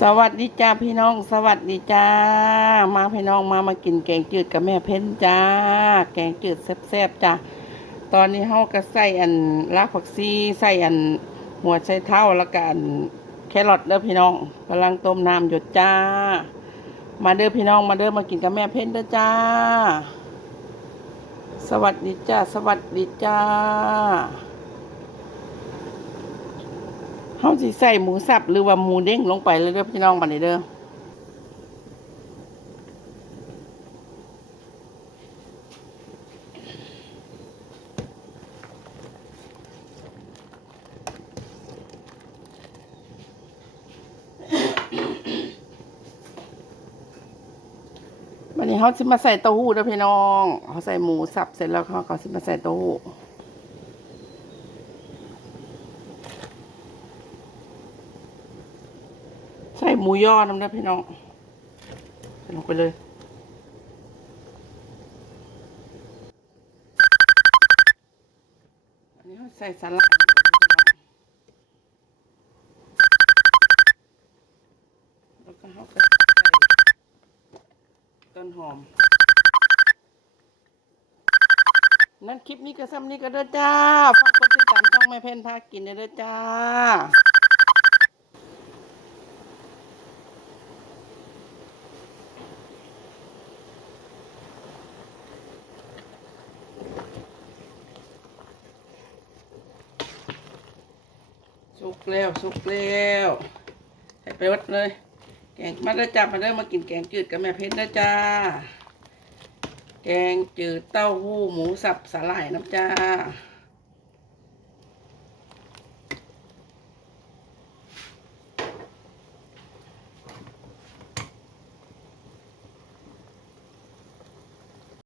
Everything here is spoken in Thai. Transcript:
สวัสดีจ้าพี่น้อง สวัสดีจ้า มาพี่น้องมามากินแกงจืดกับแม่เพ้นจ้า แกงจืดแซ่บๆจ้าตอนนี้เฮาก็ใส่อันรากผักชีใส่อันหัวไชเท้าแล้วก็อันแครอทเด้อพี่น้องกำลังต้มน้ำหยดจ้า มาเด้อพี่น้องมาเด้อมากินกับแม่เพ้นเด้อจ้า สวัสดีจ้า สวัสดีจ้า เขาสิใส่หมูสับหรือว่าหมูเด้งลงไปเลยเด้อพี่น้องบัดนี้เด้อบัดนี้เขาสิมาใส่เต้าหู้เด้อพี่น้องเขาใส่หมูสับเสร็จแล้วเขาก็สิมาใส่เต้าหู้ ส่หมูย่อน้ำได้พี่น้องใส่ลงไปเลยอันนี้เขาใส่สลัดแล้วก็เขาก็ใส่ต้นหอม นั่นคลิปนี้ก็ซ้ำนี้ก็เด้อจ้า ฝากกดติดตามช่องแม่เพนพากินเด้อจ้า สุกแล้วสุกแล้วใส่ไปวัดเลย แกงมาได้จ้ามาได้มากินแกงจืดกับแม่เพชรนะจ้า แกงจืดเต้าหู้หมูสับสาหร่ายน้ำจ้า